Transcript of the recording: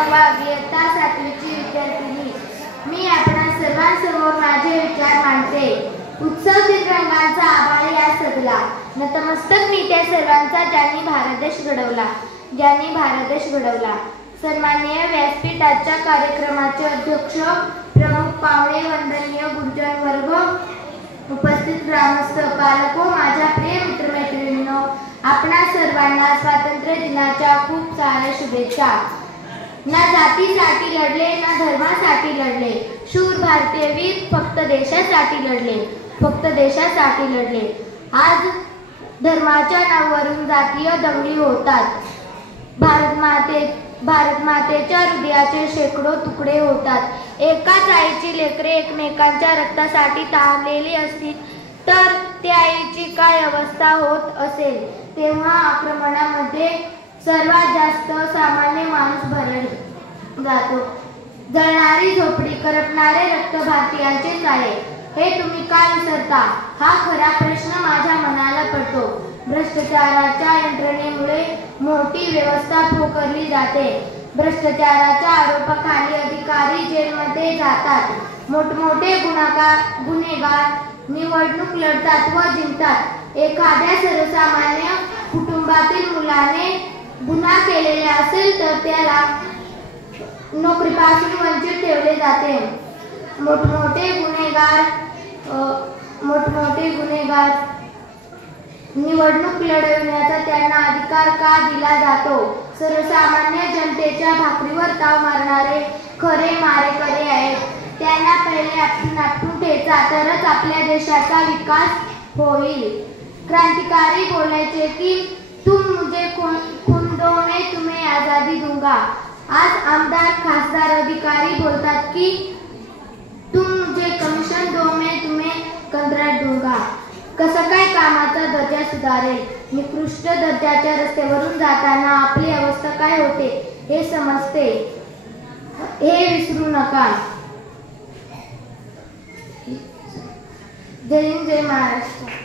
शुभम वाघ, इयत्ता 7वीची विद्यार्थिनी। मी आपणा सर्वांसमोर माझे विचार मांडते। उत्सव दिन रंगांचा आभाळ या सजला, नतमस्तक मी त्या सर्वांचा ज्यांनी भारत देश घडवला। सन्माननीय व्यासपीठाच्या कार्यक्रमाचे अध्यक्ष, प्रमुख पाहुणे, वंदनीय गुरुजन वर्ग, उपस्थित ग्रामस्थ, पालको, माझ्या प्रिय मित्रमैत्रिणींनो, आपणा सर्वांना स्वातंत्र्य दिनाच्या खूप साऱ्या शुभेच्छा। ना जातीसाठी लढले, ना धर्मासाठी लढले, शूर भारतीय वीर फक्त देशासाठी लढले। आज धर्माच्या नावावरून जातीय दंगली होतात। भारत मातेच्या हृदयाचे शेकडो तुकडे होतात। एकाच आईची लेकरे एकमेकांच्या रक्तासाठी तहानलेली असतील तर त्या आईची काय अवस्था होत असेल। तेव्हा आक्रमणामध्ये सर्वात जास्त सामान्य माणूस भरला जातो। जळणारी झोपडी, करपणारे रक्त भारतीयांचेच आहे, हे तुम्ही का विसरता? हा खरा प्रश्न माझ्या मनाला पडतो। भ्रष्टाचाराच्या यंत्रणेमुळे मोठी व्यवस्था पोखरली जाते। भ्रष्टाचाराच्या आरोपाखाली अधिकारी जेलमध्ये जातात। मोठमोठे गुन्हेगार निवडणूक लढतात व जिंकतात। एखाद्या सर्वसामान्य कुटुंबातील मुलाने गुन्हा केलेला असेल तर त्याला नोकरीपासून वंचित ठेवले जाते। मोठमोठे गुन्हेगार निवडणूक लढवण्याचा त्यांना अधिकार का दिला जातो? सर्वसामान्य जनतेच्या भाकरीवर ताव मारणारे खरे मारेकरी आहेत। त्यांना पहिले आपटून ठेचा, तरच आपल्या देशाचा विकास होईल। क्रांतिकारी बोलायचे की तुम मुझे खून दो मैं तुम्हें आजादी दूंगा। आज आमदार, खासदार, अधिकारी बोलतात की तुम मुझे कमिशन दो मैं तुम्हें कंत्राट दूंगा। कसं काय कामाचा दर्जा सुधारेल? निकृष्ट दर्जाच्या रस्त्यावरून जाताना आपली अवस्था काय होते हे समजते, हे विसरू नका। जय हिंद, जय महाराष्ट्र।